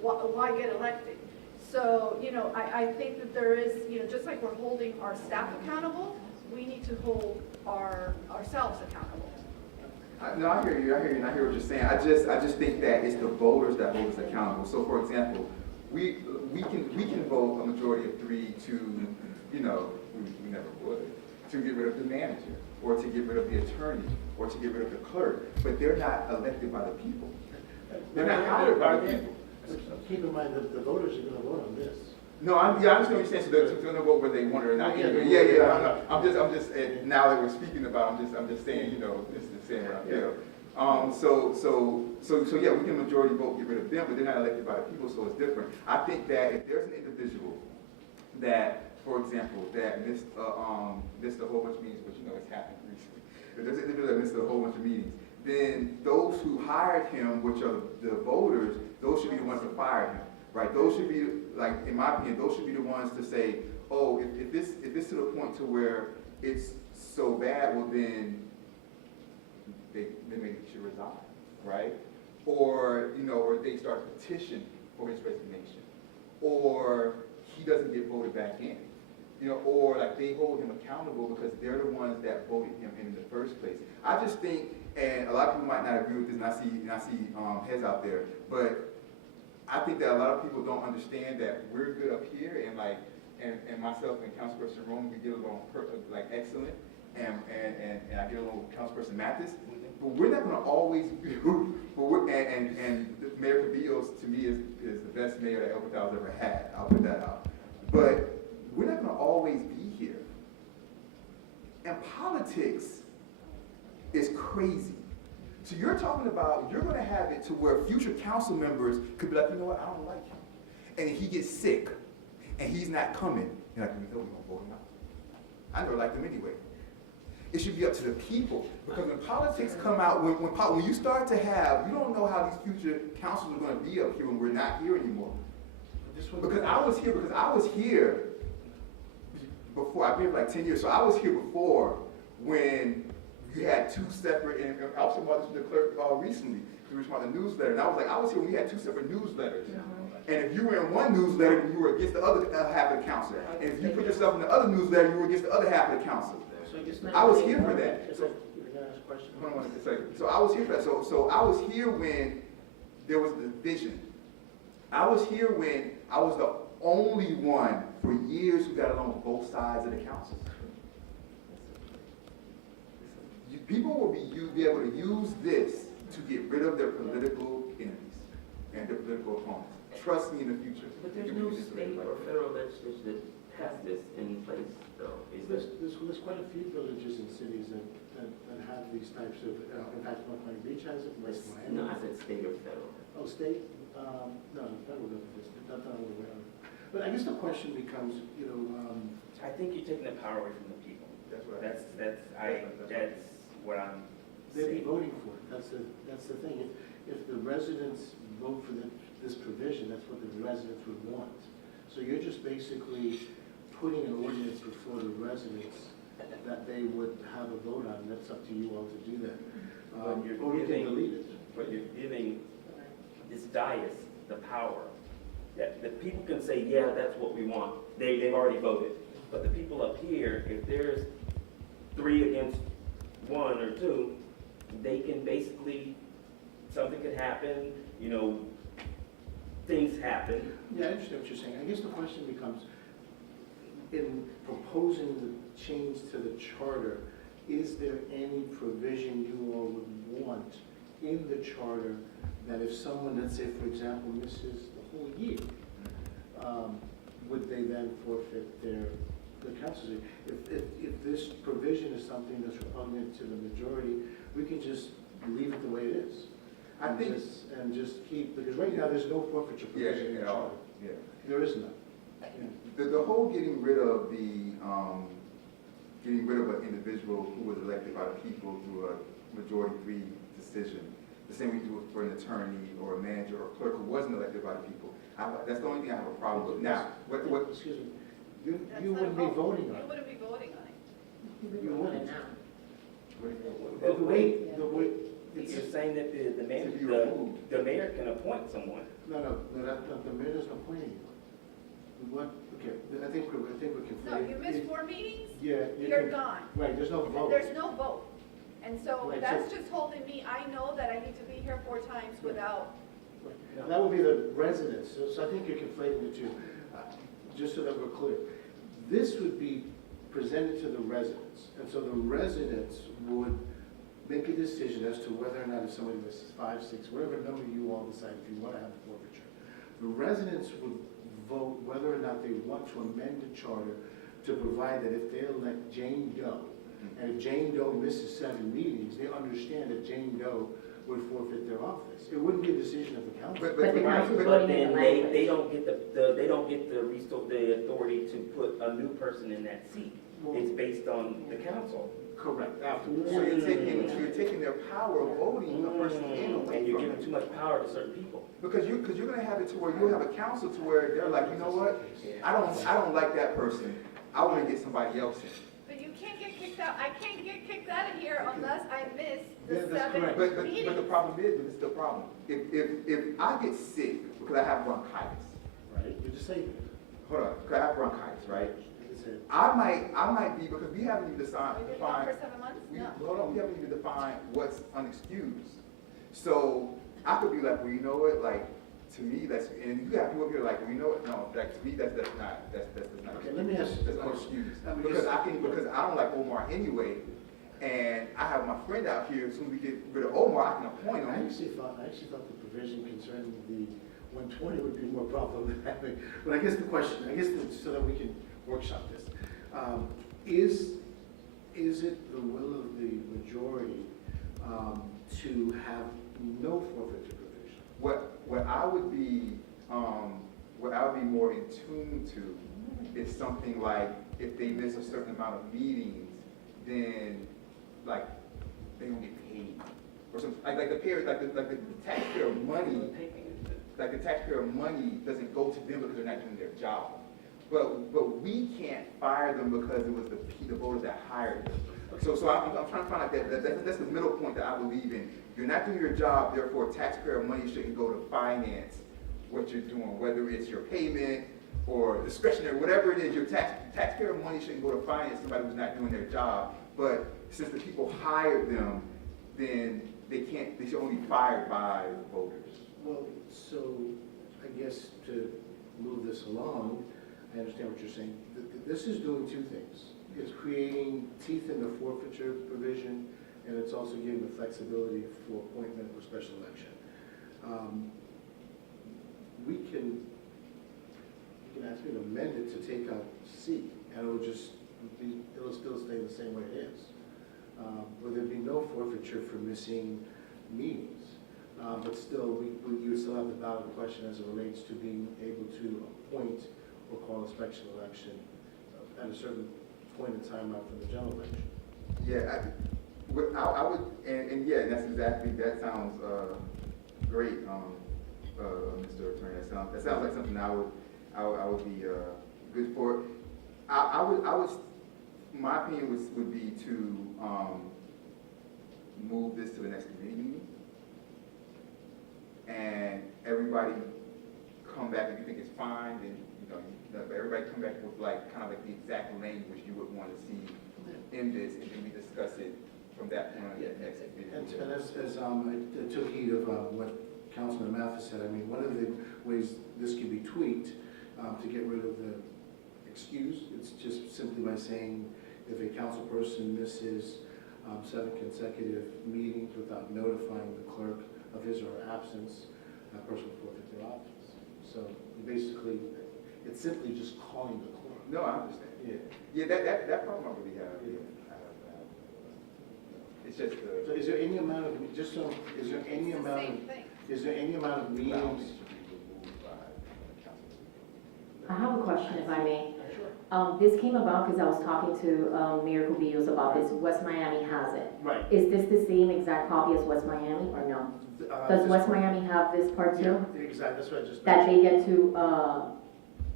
why get elected? So, I think that there is, just like we're holding our staff accountable, we need to hold ourselves accountable. No, I hear you, and I hear what you're saying. I just think that it's the voters that hold us accountable. So, for example, we can vote a majority of 3 to, we never would, to get rid of the manager, or to get rid of the attorney, or to get rid of the clerk, but they're not elected by the people. They're not hired by the people. Keep in mind that the voters are going to vote on this. No, I understand what you're saying. So they're going to vote whether they want it or not. Yeah. I'm just. Now that we're speaking about, I'm just saying. This is saying what I feel. So yeah, we can majority vote get rid of them, but they're not elected by the people, so it's different. I think that if there's an individual that, for example, that missed a whole bunch of meetings, which it's happened recently. If there's an individual that missed a whole bunch of meetings, then those who hired him, which are the voters, those should be the ones to fire him. Right, those should be, like, in my opinion, those should be the ones to say, oh, if it's to the point to where it's so bad, well then maybe he should resign, right? Or or they start a petition for his resignation, or he doesn't get voted back in, or like they hold him accountable because they're the ones that voted him in the first place. I just think, and a lot of people might not agree with this, and I see heads out there, but I think that a lot of people don't understand that we're good up here, and myself and Councilperson Roman, we get along excellent, and I get along with Councilperson Mathis, but we're not going to always be. And Mayor Cabillos to me is the best mayor that El Portal's ever had. I'll put that out. But we're not going to always be here. And politics is crazy. So you're talking about, you're going to have it to where future council members could be like, you know what, I don't like him. And he gets sick, and he's not coming. You're like, we're going to vote him out. I never liked him anyway. It should be up to the people. Because when politics come out, when you start to have, you don't know how these future councils are gonna be up here when we're not here anymore. Because I was here before, I've been here like 10 years, so I was here before when you had two separate, and I was talking about this with the clerk recently, we were talking about the newsletter, and I was here when we had two separate newsletters. And if you were in one newsletter, you were against the other half of the council. And if you put yourself in the other newsletter, you were against the other half of the council. I was here for that. So, hold on a second. So I was here for that. So I was here when there was the division. I was here when I was the only one for years who got along with both sides of the council. People will be able to use this to get rid of their political enemies and their political opponents. Trust me in the future. But there's no state or federal legislation that has this in place, though. There's quite a few villages and cities that have these types of, in fact, North Miami Beach has it, West Miami. No, I said state or federal. Oh, state? No, the federal government is not that I'm aware of. But I guess the question becomes, I think you're taking the power away from the people. That's right. That's what I'm they'd be saying. voting for it. That's the thing. If the residents vote for this provision, that's what the residents would want. So you're just basically putting an ordinance before the residents that they would have a vote on. That's up to you all to do that. But you're Or you can delete it. But you're giving this dais the power that the people can say, yeah, that's what we want. They've already voted. But the people up here, if there's 3 against 1 or 2, they can basically, something could happen, things happen. Yeah, I understand what you're saying. I guess the question becomes, in proposing the change to the charter, is there any provision you all would want in the charter that if someone, let's say, for example, misses the whole year, would they then forfeit the council seat? If this provision is something that's repugnant to the majority, we can just leave it the way it is. And just keep, because right now, there's no forfeiture provision in the charter. Yeah. There is none. The whole getting rid of an individual who was elected by the people through a majority 3 decision, the same way you do it for an attorney or a manager or clerk who wasn't elected by the people. That's the only thing I have a problem with. Now, Excuse me, you That's wouldn't not be a vote. voting on You it. wouldn't be voting on it. You wouldn't. But The way, it's, You're saying that the mayor, To be removed. the mayor can appoint someone. no, the mayor doesn't appoint anyone. What, okay, I think we're conflating. No, you missed 4 meetings, Yeah. you're gone. Right, there's no vote. There's no vote. And so Right, that's so- just holding me, I know that I need to be here 4 times without, Right. That would be the residents, so I think you're conflating the two, just so that we're clear. This would be presented to the residents, and so the residents would make a decision as to whether or not if somebody misses 5, 6, whatever number you all decide, if you want to have a forfeiture. The residents would vote whether or not they want to amend the charter to provide that if they elect Jane Doe, and if Jane Doe misses 7 meetings, they understand that Jane Doe would forfeit their office. It wouldn't be a decision of the council. But the council's But voting in then the they language. don't get the authority to put a new person in that seat. It's based on the council. Correct, afterwards. So you're taking their power of voting a person in away And you're from giving too them. much power to certain people. Because you're gonna have it to where you'll have a council to where they're like, you know what? I don't like that person. I wanna get somebody else in. but you can't get kicked out. I can't get kicked out of here unless I miss Yeah, the that's 7 correct. But the meetings. problem is, this is the problem. If I get sick because I have bronchitis, Right, you just say, hold on, because I have bronchitis, right? you just say, I might be, because we haven't even We've been gone defined, for 7 months? No. hold on, we haven't even defined what's unexcused. So I could be like, well, you know what, like, to me, that's, and you have people up here like, well, you know what, no, like, to me, that's not. Okay, let me ask you That's a question. unexcused. Because I don't like Omar anyway, and I have my friend out here, as soon as we get rid of Omar, I can appoint I him. actually thought the provision concerning the 120 would be more problematic. But I guess so that we can workshop this, is it the will of the majority to have no forfeiture provision? What I would be more in tune to is something like, if they miss a certain amount of meetings, then like, they don't get paid, or something, like the parents, like the taxpayer money, like the taxpayer money doesn't go to them because they're not doing their job. But we can't fire them because it was the voters that hired them. So I'm trying to find out that's the middle point that I believe in. You're not doing your job, therefore taxpayer money shouldn't go to finance what you're doing, whether it's your payment or discretionary, whatever it is, your taxpayer money shouldn't go to finance somebody who's not doing their job. But since the people hired them, then they should only be fired by voters. Well, so I guess to move this along, I understand what you're saying. This is doing two things. It's creating teeth in the forfeiture provision, and it's also giving the flexibility for appointment or special election. You can ask me to amend it to take out C, and it'll still stay the same way it is. Where there'd be no forfeiture for missing meetings. But still, you still have the ballot question as it relates to being able to appoint or call a special election at a certain point in time after the general election. Yeah, I would, and yeah, that sounds great, Mr. Attorney. That sounds like something I would be good for. I would, my opinion would be to move this to the next committee meeting, and everybody come back. If you think it's fine, then everybody come back with kind of the exact language you would want to see in this, and then we discuss it from that point on the next meeting. And as I took heed of what Councilman Mathis said, I mean, one of the ways this could be tweaked to get rid of the excuse, it's just simply by saying if a council person misses 7 consecutive meetings without notifying the clerk of his or her absence, that person will forfeit their office. So basically, it's simply just calling the clerk. No, I understand. Yeah, that problem I really have. Yeah. It's just So is there any amount of, is there any It's the amount same of, thing. is there any amount of meetings? I have a question, if I may. This came about because I was talking to Mayor Cubillos about this. West Miami has it. Right. Is this the same exact copy as West Miami or no? Does West Miami have this part too? Yeah, exactly, that's what I just That mentioned.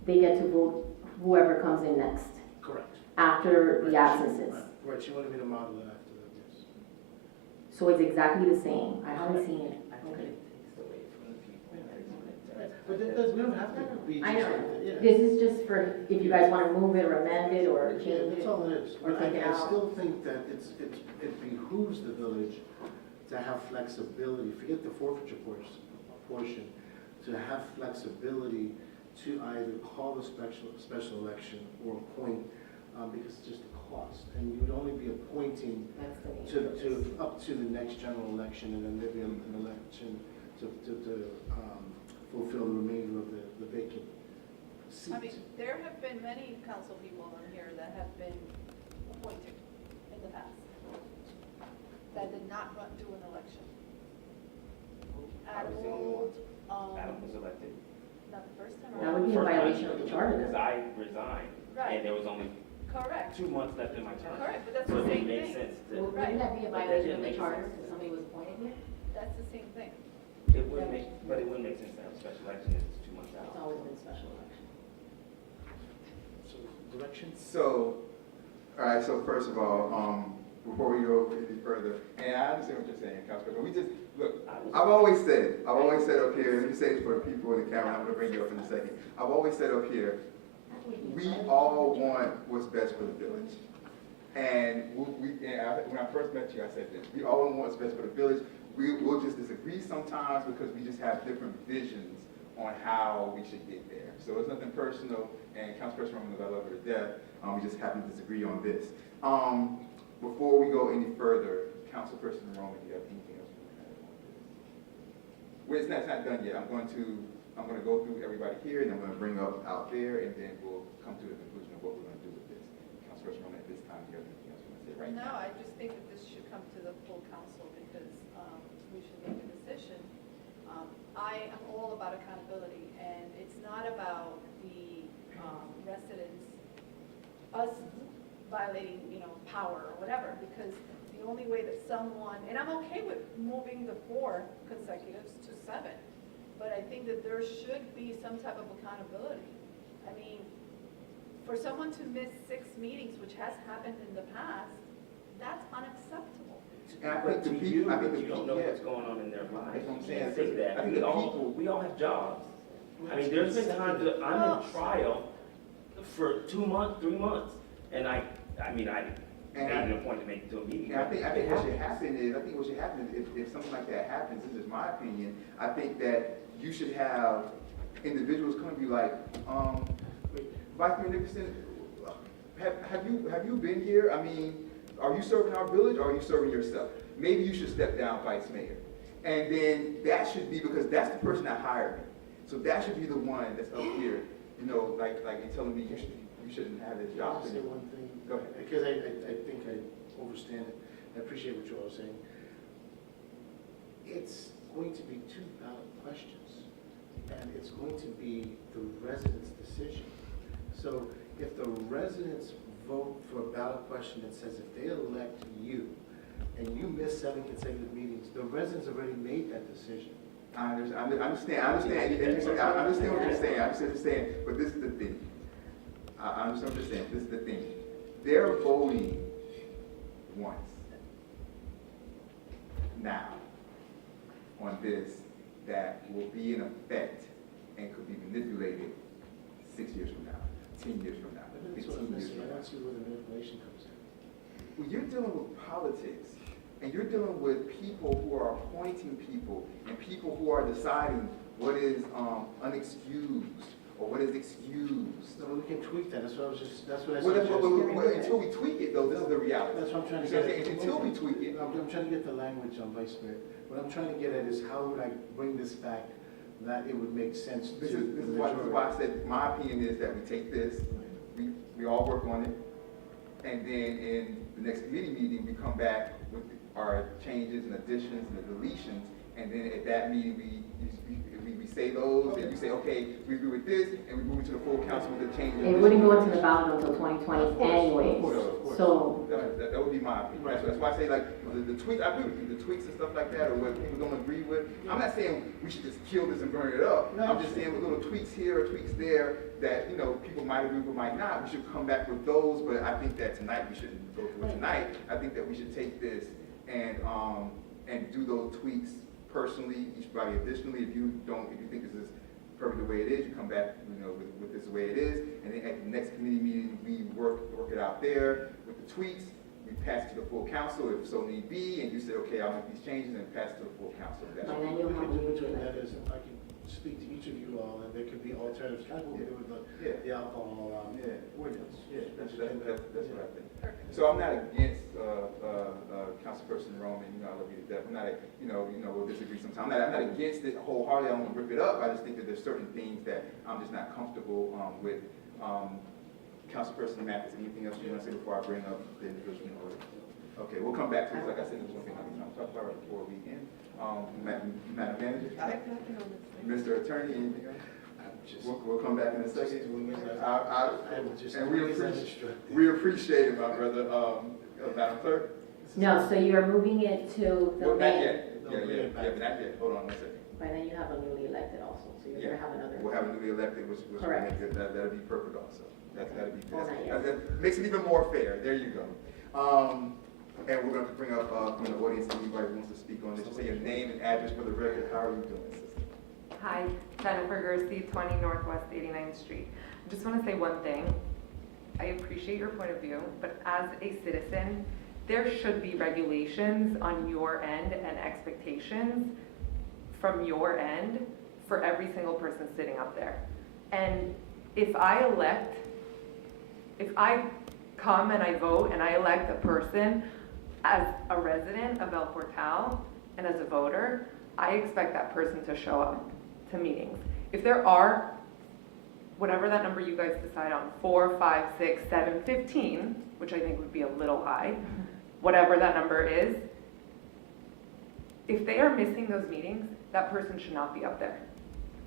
they get to vote whoever comes in next, Correct. after the absences. Right, she wanted me to model it after that, yes. So it's exactly the same. I haven't seen it. Okay. But that does, we don't have to be I just know. like that, yeah. This is just for if you guys want to move it or amend it or Yeah, change that's it. all it is. or But take it I out. still think that it behooves the village to have flexibility, forget the forfeiture portion, to have flexibility to either call a special election or appoint, because it's just a cost. And you would only be appointing That's the nature of this. up to the next general election, and then there'd be an election to fulfill the remainder of the vacant seat. I mean, there have been many council people on here that have been appointed in the past that did not do an election. Adam Wold, Adam was elected. not the first time That around. would be a First time, violation of the charter. Because I resigned, Right. and there was only Correct, 2 months left in my term. correct, but that's So the it same didn't make thing. sense to, Well, wouldn't that be a But that violation didn't of the make charter sense. if somebody was appointed here? That's the same thing. it wouldn't make, but it wouldn't make sense to have a special election if it's 2 months It's out. always been special election. So, directions? So, all right, so first of all, before we go any further, and I understand what you're saying, Councilman, but I've always said up here, let me say this for the people in the camera, I'm gonna bring you up in a second. I've always said up here, we all want what's best for the village. And when I first met you, I said this, we all want what's best for the village. We'll just disagree sometimes because we just have different visions on how we should get there. So it's nothing personal, and Councilperson Roman, I love her to death, we just happen to disagree on this. Before we go any further, Councilperson Roman, do you have anything else you want to add on this? Well, it's not done yet. I'm going to go through everybody here, and I'm going to bring up out there, and then we'll come to the conclusion of what we're going to do with this. Councilperson Roman, at this time, do you have anything else you want to say right No, now? I just think that this should come to the full council because we should make a decision. I am all about accountability, and it's not about the residents, us violating, power or whatever, because the the only way that someone, and I'm okay with moving the 4 consecutives to 7, but I think that there should be some type of accountability. I mean, for someone to miss 6 meetings, which has happened in the past, that's unacceptable. And I But think to the you, people, I think the you don't people, know yeah. what's going on in their lives. That's what I'm You saying. can't say that. I think We the all, people- we all have jobs. I mean, there's been times that I'm in trial for 2 months, 3 months, and I mean, I made it a point to make it to a meeting. And I think what should happen is, if something like that happens, this is my opinion, I think that you should have individuals come and be like, Vice Mayor Nicholson, have you been here? I mean, are you serving our village or are you serving yourself? Maybe you should step down, Vice Mayor. And then that should be, because that's the person that hired me. So that should be the one that's up here, you know, like you're telling me you shouldn't have this job. I'll say one thing. Go ahead. Because I think I overstand it. I appreciate what you're all saying. It's going to be 2 ballot questions, and it's going to be the residents' decision. So if the residents vote for a ballot question that says if they elect you, and you miss 7 consecutive meetings, the residents already made that decision. I understand what you're saying, but this is the thing. I understand what you're saying, this is the thing. They're voting once now on this that will be in effect and could be manipulated 6 years from now, 10 years from now, That's what 15 I'm years missing. from I now. don't see where the manipulation comes in. Well, you're dealing with politics, and you're dealing with people who are appointing people, and people who are deciding what is unexcused or what is excused. So we can tweak that. That's what I was just, that's what I Well, suggested. until we tweak it, though, this is the reality. That's what I'm trying to You know get what I'm saying? at. Until we tweak it, I'm trying to get the language on Vice Mayor. What I'm trying to get at is how would I bring this back that it would make sense to this the is why majority. I said, my opinion is that we take this, we all work on it, and then in the next committee meeting, we come back with our changes and additions and the deletions, and then at that meeting, we say those, and we say, okay, we agree with this, and we move it to the full council with the changes. It wouldn't go into the ballot until 2020 anyways, Of course. so. That would be my opinion. That's why I say, like, the tweaks, I agree with you, the tweaks and stuff like that, or what people don't agree with. I'm not saying we should just kill this and burn it up. No. I'm just saying with little tweaks here or tweaks there that, you know, people might agree with, might not. We should come back with those, but I think that tonight we shouldn't go through it tonight. I think that we should take this and do those tweaks personally, each body additionally. If you think this is perfect the way it is, you come back, you know, with this the way it is, and then at the next committee meeting, we work it out there with the tweaks. We pass it to the full council if so need be, and you say, okay, I'll make these changes and pass it to the full council. That's And what then What you'll we have could do to between that is, I can speak to each of you all, and there could be alternatives, kind of what we did with the alcohol ordinance. Yeah, that's what I think. So I'm not against Councilperson Roman, you know, I love you to death. I'm not, we'll disagree sometimes. I'm not against it wholeheartedly. I don't want to rip it up. I just think that there's certain things that I'm just not comfortable with. Councilperson Mathis, anything else you want to say before I bring up the individual in order? Okay, we'll come back to this. Like I said, there's one thing I can talk about right before we end. Madam Manager? I have nothing on this thing. Mr. Attorney, anything else? I'm just We'll come back in a second. doing as I- I'm just and doing as I'm instructed. we appreciate it, my brother. Madam Clerk? No, so you're moving it to the Well, not May, yet. Yeah, but not yet. Hold on one second. and then you have a newly elected also, so you're Yeah. gonna have another. We'll have a newly elected, which will Correct. make it, that'll be perfect also. That'll be, Oh, not yet. that makes it even more fair. There you go. And we're going to bring up, from the audience, if anybody wants to speak on this, just say your name and address for the record. How are you doing, sister? Hi, Jennifer Gerste, 20 Northwest 89th Street. I just want to say one thing. I appreciate your point of view, but as a citizen, there should be regulations on your end and expectations from your end for every single person sitting up there. And if I come and I vote and I elect a person as a resident of El Portal and as a voter, I expect that person to show up to meetings. If there are, whatever that number you guys decide on, 4, 5, 6, 7, 15, which I think would be a little high, whatever that number is, if they are missing those meetings, that person should not be up there.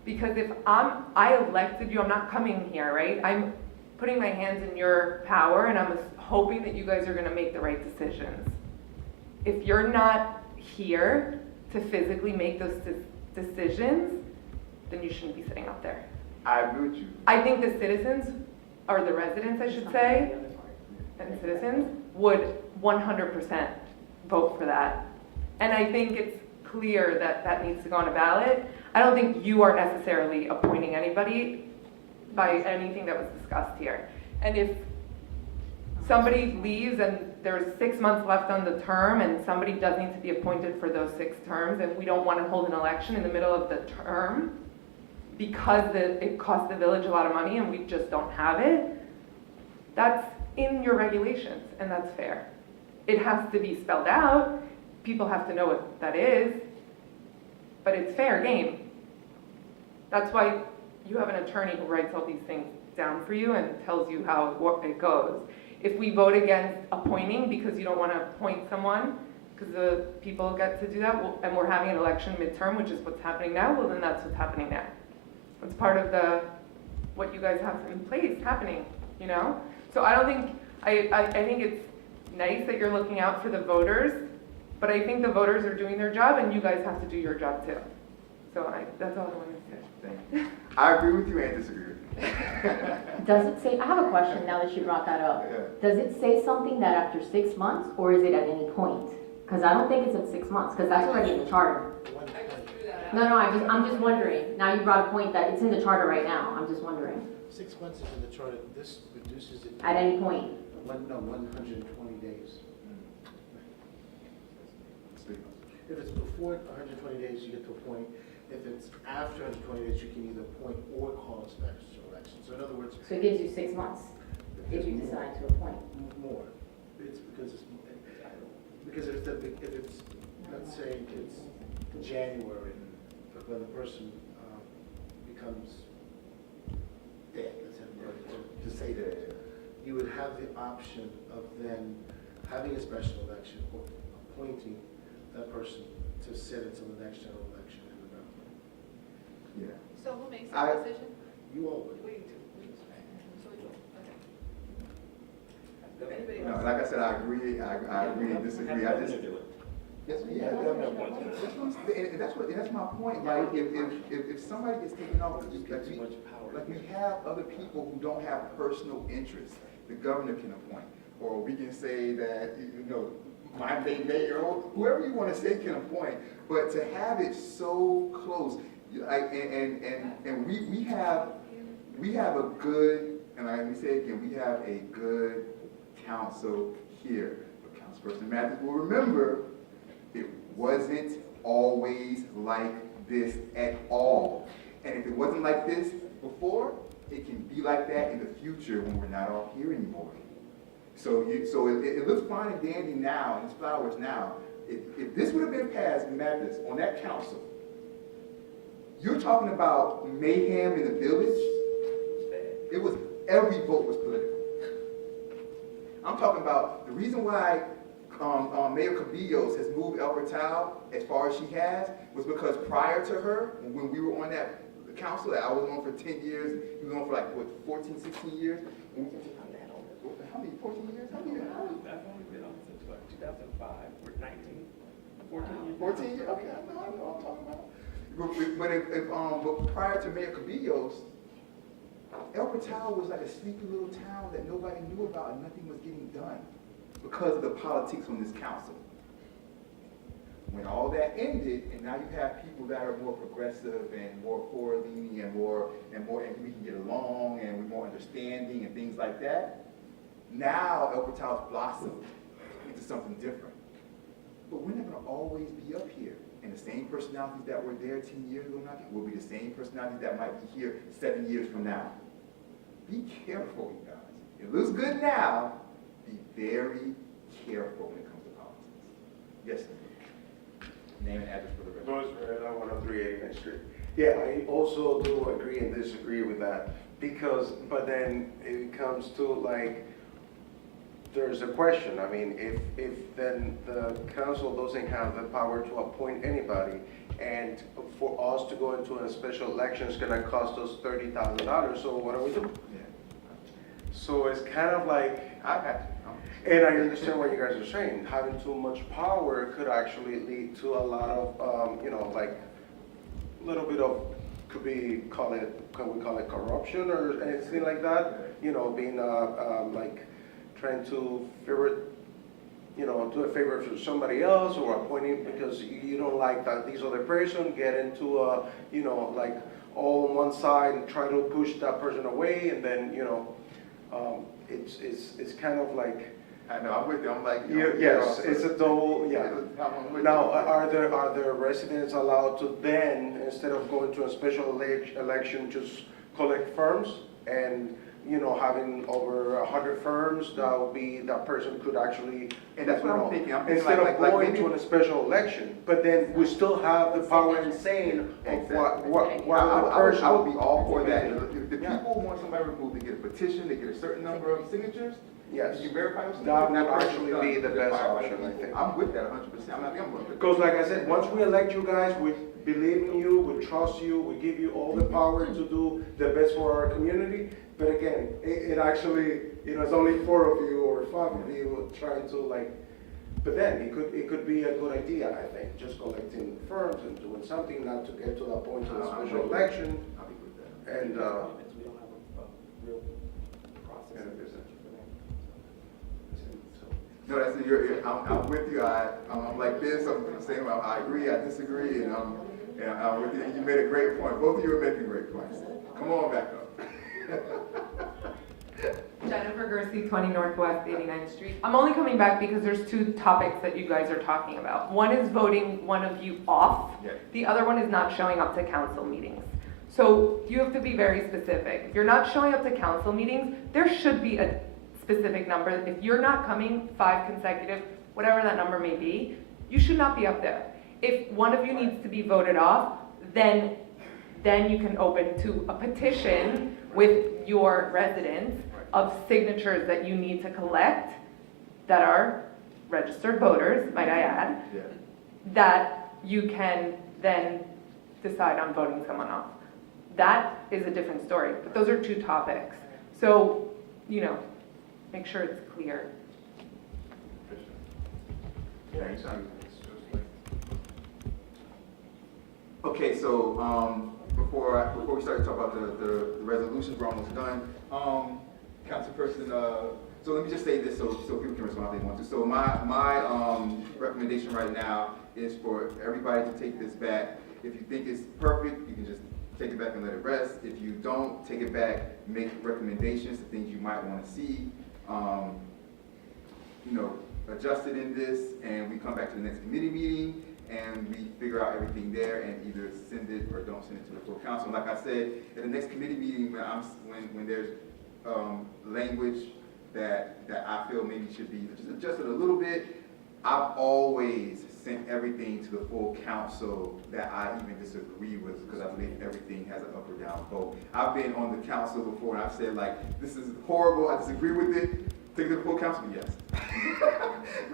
Because if I elected you, I'm not coming here, right? I'm putting my hands in your power and I'm hoping that you guys are gonna make the right decisions. If you're not here to physically make those decisions, then you shouldn't be sitting up there. I agree with you. I think the citizens, or the residents, I should say, and citizens would 100% vote for that. And I think it's clear that that needs to go on a ballot. I don't think you are necessarily appointing anybody by anything that was discussed here. And if somebody leaves and there's 6 months left on the term and somebody does need to be appointed for those 6 terms, and we don't want to hold an election in the middle of the term because it costs the village a lot of money and we just don't have it, that's in your regulations, and that's fair. It has to be spelled out, people have to know what that is, but it's fair game. That's why you have an attorney who writes all these things down for you and tells you how it goes. If we vote against appointing because you don't want to appoint someone, because the people get to do that, and we're having an election midterm, which is what's happening now, well then that's what's happening now. It's part of what you guys have in place happening, you know? So I don't think, I think it's nice that you're looking out for the voters, but I think the voters are doing their job and you guys have to do your job too. So that's all I wanted to say. Thank you. I agree with you and disagree with you. Does it say, I have a question now that you brought that up. Yeah. Does it say something that after 6 months, or is it at any point? Because I don't think it's at 6 months, because that's already in the charter. No, I'm just wondering. Now you brought a point that it's in the charter right now. I'm just wondering. 6 months is in the charter, this reduces it. At any point. 120 days. If it's before 120 days, you get to appoint. If it's after 120 days, you can either appoint or call a special election. So in other words. So it gives you 6 months if you decide to appoint. More. It's because if it's, let's say it's January, when the person becomes dead, to say that, you would have the option of then having a special election or appointing that person to sit until the next general election in November. Yeah. So who makes that decision? You all would. No, like I said, I agree and disagree. I just. Yes, yeah, and that's my point. Like, if somebody gets taken off, like we have other people who don't have personal interests, the governor can appoint, or we can say that, you know, my mayor, or whoever you want to say can appoint. But to have it so close, like, and we have a good, and let me say it again, we have a good council here. But Councilperson Mathis will remember, it wasn't always like this at all. And if it wasn't like this before, it can be like that in the future when we're not all here anymore. So it looks fine and dandy now, and it's flowers now. If this would have been passed, Mathis, on that council, you're talking about mayhem in the village. It was, every vote was political. I'm talking about the reason why Mayor Cabillos has moved El Portal as far as she has was because prior to her, when we were on that council that I was on for 10 years, he was on for like, what, 14, 16 years? How many, 14 years? How many? I've only been on since what, 2005, or 19, 14 years. 14 years? Okay, I know what I'm talking about. But prior to Mayor Cabillos, El Portal was like a sleepy little town that nobody knew about and nothing was getting done because of the politics on this council. When all that ended, and now you have people that are more progressive and more forward-leaning and we can get along and we're more understanding and things like that. Now El Portal's blossomed into something different. But we're not gonna always be up here. And the same personalities that were there 10 years ago now will be the same personalities that might be here 7 years from now. Be careful, you guys. It looks good now. Be very careful when it comes to politics. Yes, sir. Name and address for the record. Louis Perez, 103 Main Street. Yeah, I also do agree and disagree with that but then it comes to like, there's a question. I mean, if then the council doesn't have the power to appoint anybody, and for us to go into a special election is gonna cost us $30,000, so what do we do? Yeah. So it's kind of like, I got you. And I understand what you guys are saying. Having too much power could actually lead to a lot of, you know, like, a little bit of, can we call it corruption or anything like that? You know, being, like, trying to favor, you know, do a favor for somebody else or appointing because you don't like that this other person, get into a, you know, like, all on one side and try to push that person away, and then, you know, it's kind of like, I know, I'm with you, I'm like. yes, it's a double, yeah. I'm with Now, you. are there residents allowed to then, instead of going to a special election, just collect firms? And, you know, having over 100 firms, that person could actually. And that's what you I'm know, thinking. I'm thinking instead like of going maybe- to a special election, but then we still have the power and saying of what the person. I would be all for that. If the Yeah. people want somebody removed, they get a petition, they get a certain number of signatures. Yes. You verify those That signatures, would person's actually done. be the best Verified by option, I people. think. I'm with that 100%. I'm with it. Because like I said, once we elect you guys, we believe in you, we trust you, we give you all the power to do the best for our community. But again, it actually, you know, it's only 4 of you or 5 of you trying to like, but then it could be a good idea, I think, just collecting firms and doing something, not to get to that point of a special election. I'll be with that. And, We don't have a real process. No, that's, I'm with you. I'm like this, I'm saying, I agree, I disagree, and I'm with you. You made a great point. Both of you are making great points. Come on back up. Jennifer Gersey, 20 Northwest 89th Street. I'm only coming back because there's 2 topics that you guys are talking about. One is voting one of you off. Yeah. The other one is not showing up to council meetings. So you have to be very specific. If you're not showing up to council meetings, there should be a specific number. If you're not coming 5 consecutive, whatever that number may be, you should not be up there. If one of you needs to be voted off, then you can open to a petition with your residents of signatures that you need to collect that are registered voters, might I add, Yeah. that you can then decide on voting someone off. That is a different story, but those are 2 topics. So, you know, make sure it's clear. Thanks. Okay, so, before we start to talk about the resolutions, we're almost done. Councilperson, so let me just say this so people can respond if they want to. So my recommendation right now is for everybody to take this back. If you think it's perfect, you can just take it back and let it rest. If you don't, take it back, make recommendations to things you might want to see, you know, adjusted in this, and we come back to the next committee meeting, and we figure out everything there and either send it or don't send it to the full council. Like I said, at the next committee meeting, when there's language that I feel maybe should be just adjusted a little bit, I've always sent everything to the full council that I even disagree with, because I believe everything has an up or down vote. I've been on the council before and I've said, like, this is horrible, I disagree with it. Take it to the full council, yes.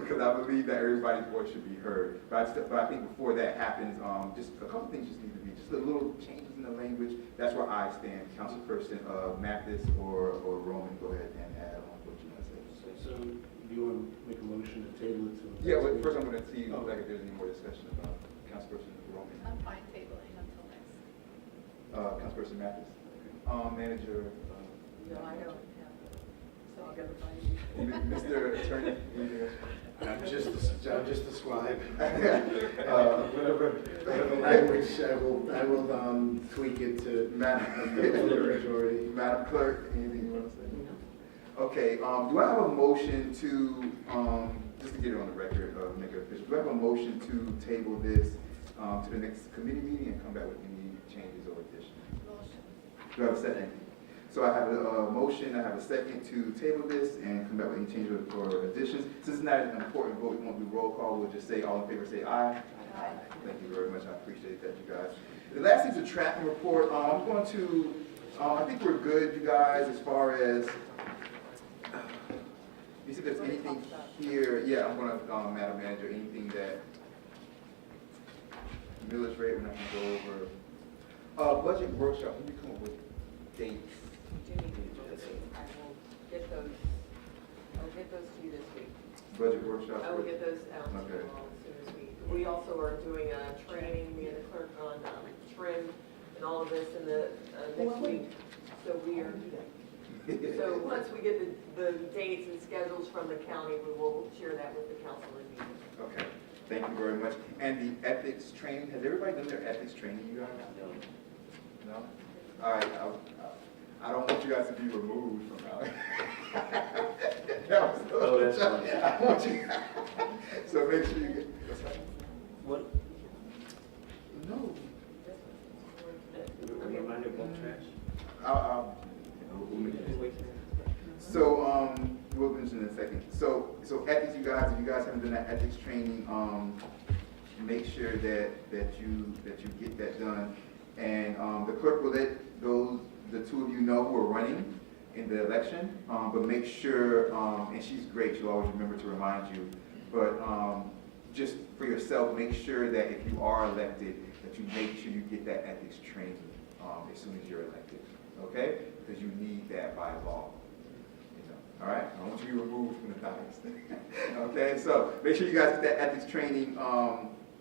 Because I believe that everybody's voice should be heard. But I think before that happens, just a couple things just need to be, just a little changes in the language. That's where I stand. Councilperson Mathis or Roman, go ahead and add on what you want to say. So do you want to make a motion to table it to? Yeah, but first I'm going to see like if there's any more discussion about Councilperson Roman. I'm fine tabling until next. Councilperson Mathis. Manager. No, I don't have it. So I'll get the finding. Mr. Attorney. I'm just a scribe. Whatever language, I will tweak it to Madam majority. Madam Clerk, anything you want to say? Okay, do I have a motion to, just to get it on the record, make it official, do I have a motion to table this to the next committee meeting and come back with any changes or additions? Motion. Do I have a second? So I have a motion, I have a second to table this and come back with any changes or additions. Since it's not an important vote, we won't do roll call, we'll just say all in favor, say aye. Aye. Thank you very much, I appreciate that, you guys. The last thing is a tracking report. I'm going to, I think we're good, you guys, as far as, you see if there's anything here, yeah, I'm gonna, Madam Manager, anything that, millage rate, we're not gonna go over. Budget workshop, when we come up with dates. Do need to do this. I will get those get those to you this week. Budget workshop? I will get those out to Okay. you all as soon as we also are doing a training, me and the clerk on trim and all of this in the next week. So we are, so once we get the dates and schedules from the county, we will share that with the council in meeting. Okay, thank you very much. And the ethics training, has everybody done their ethics training, you guys? No? All right, I don't want you guys to be removed from out. Oh, that's funny. I want you, so make sure you get, what's that? What, No. remind me about trash? We'll make it. So, we'll mention in a second. So ethics, you guys, if you guys haven't done that ethics training, make sure that you get that done. And, the clerk will let the two of you know who are running in the election, but make sure, and she's great, she'll always remember to remind you, but, just for yourself, make sure that if you are elected, that you make sure you get that ethics training, as soon as you're elected, okay? Because you need that by law. All right, I want you to be removed from the dais. Okay, so make sure you guys get that ethics training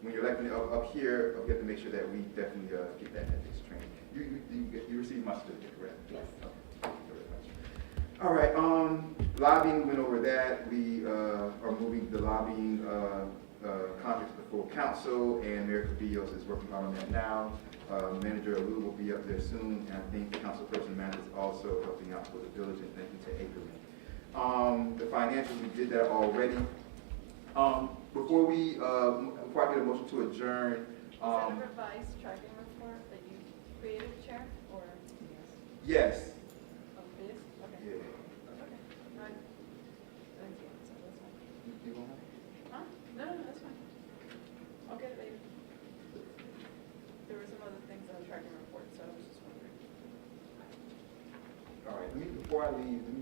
when you're elected up here. We have to make sure that we definitely get that ethics training. You received my certificate, correct? Yes. Okay, thank you very much. All right, lobbying, we went over that. We are moving the lobbying contracts to the full council, and Mayor Cabillos is working hard on that now. Manager Alou will be up there soon, and I think Councilperson Mathis is also helping out with the village, and thank you to Ackerman. The financials, we did that already. Before I get a motion to adjourn, Is that a revised tracking report that you created, Chair, or? yes. Oh, it is? Okay. Yeah. Okay. Right. Thank you. So that's fine. You want one? Huh? No, that's fine. I'll get it later. There were some other things on the tracking report, so I was just wondering. All right, before I leave, let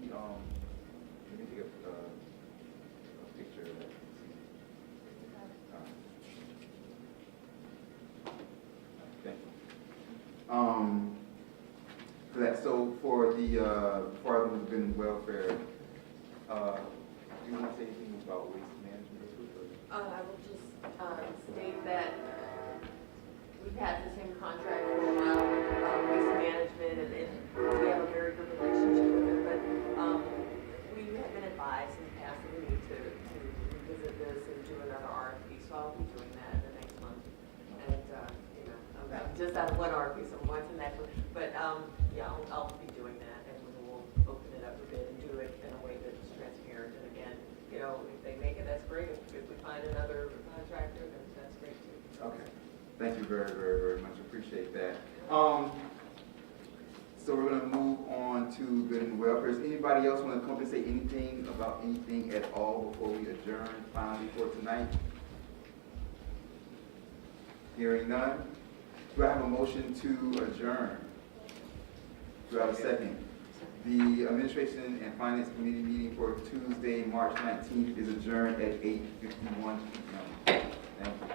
me take a picture of that. Thank you. For that, so for our women welfare, do you want to say anything about waste management? I will just state that we've had the same contract for a while with waste management, and we have a very good relationship with it, but we have been advised in the past that we need to revisit this and do another RFP, so I'll be doing that in the next month. And, I'm just out of one RFP, so I'm going to the next one, but, yeah, I'll be doing that, and we'll open it up a bit and do it in a way that's transparent, and again, if they make it, that's great. If we find another contractor, then that's great too. Okay, thank you very, very, very much, appreciate that. So we're gonna move on to good and welfare. Does anybody else want to come and say anything about anything at all before we adjourn finally for tonight? Hearing none, do I have a motion to adjourn? Do I have a second? The Administration and Finance Committee meeting for Tuesday, March 19th is adjourned at 8:51 p.m. Thank you.